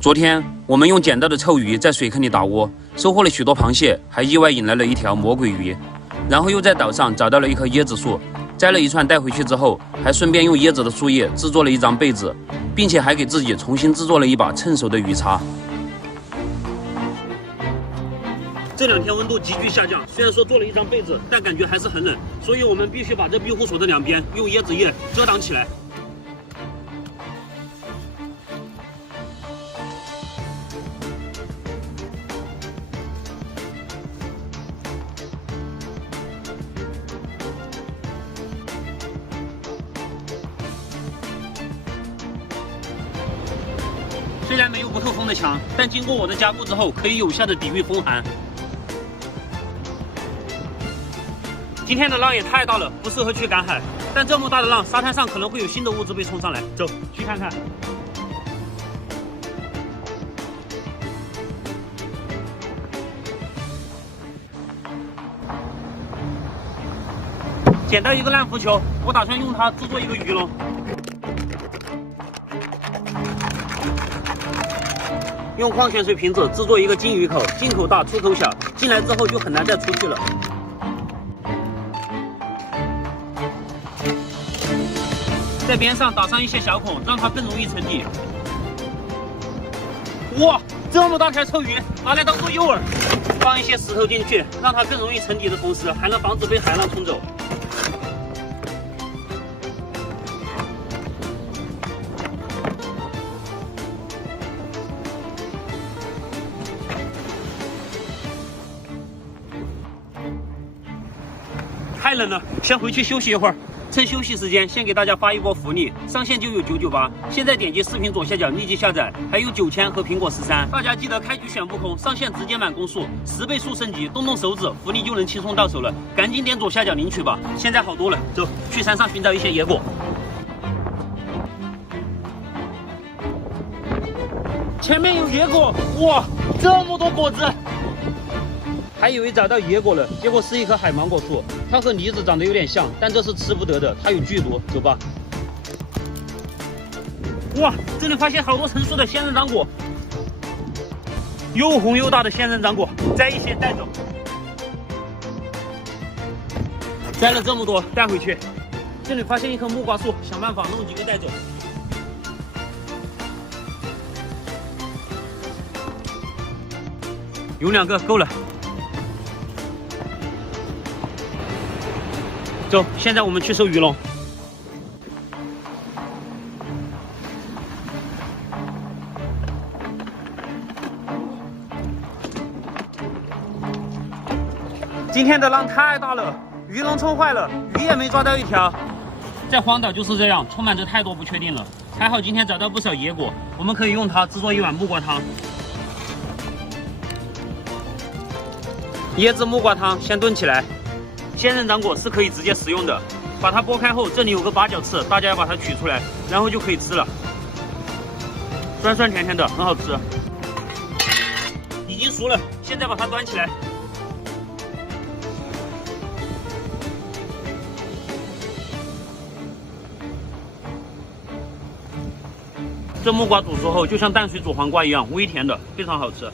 昨天我们用捡到的臭鱼在水坑里打窝，收获了许多螃蟹，还意外引来了一条魔鬼鱼。然后又在岛上找到了一棵椰子树，摘了一串带回去之后，还顺便用椰子的树叶制作了一张被子，并且还给自己重新制作了一把趁手的鱼叉。这2天温度急剧下降，虽然说做了一张被子，但感觉还是很冷，所以我们必须把这庇护所的2边用椰子叶遮挡起来。虽然没有不透风的墙，但经过我的加固之后，可以有效的抵御风寒。今天的浪也太大了，不适合去赶海。但这么大的浪，沙滩上可能会有新的物质被冲上来。走，去看看。捡到一个烂浮球，我打算用它制作一个鱼笼。用矿泉水瓶子制作一个金鱼口，进口大出口小，进来之后就很难再出去了。在边上打上一些小孔，让它更容易沉底。哇，这么大条臭鱼，拿来当做诱饵，放一些石头进去，让它更容易沉底的同时，还能防止被海浪冲走。太冷了，先回去休息一会儿。趁休息时间，先给大家发一波福利，上线就有998。现在点击视频左下角立即下载，还有9000和苹果13。大家记得开局选悟空，上线直接满攻速，10倍速升级，动动手指，福利就能轻松到手了。赶紧点左下角领取吧，现在好多了。走，去山上寻找一些野果。前面有野果，哇，这么多果子！还以为找到野果了，结果是一棵海芒果树，它和梨子长得有点像，但这是吃不得的，它有剧毒。走吧。哇，这里发现好多成熟的仙人掌果，又红又大的仙人掌果，摘一些带走。摘了这么多，带回去。这里发现一棵木瓜树，想办法弄几个带走。有2个够了。走，现在我们去收鱼笼。今天的浪太大了，鱼笼冲坏了，鱼也没抓到一条。在荒岛就是这样，充满着太多不确定了。还好今天找到不少野果，我们可以用它制作一碗木瓜汤。椰子木瓜汤先炖起来。仙人掌果是可以直接食用的，把它剥开后，这里有个8角刺，大家要把它取出来，然后就可以吃了。酸酸甜甜的，很好吃。已经熟了，现在把它端起来。这木瓜煮熟后，就像淡水煮黄瓜一样，微甜的，非常好吃。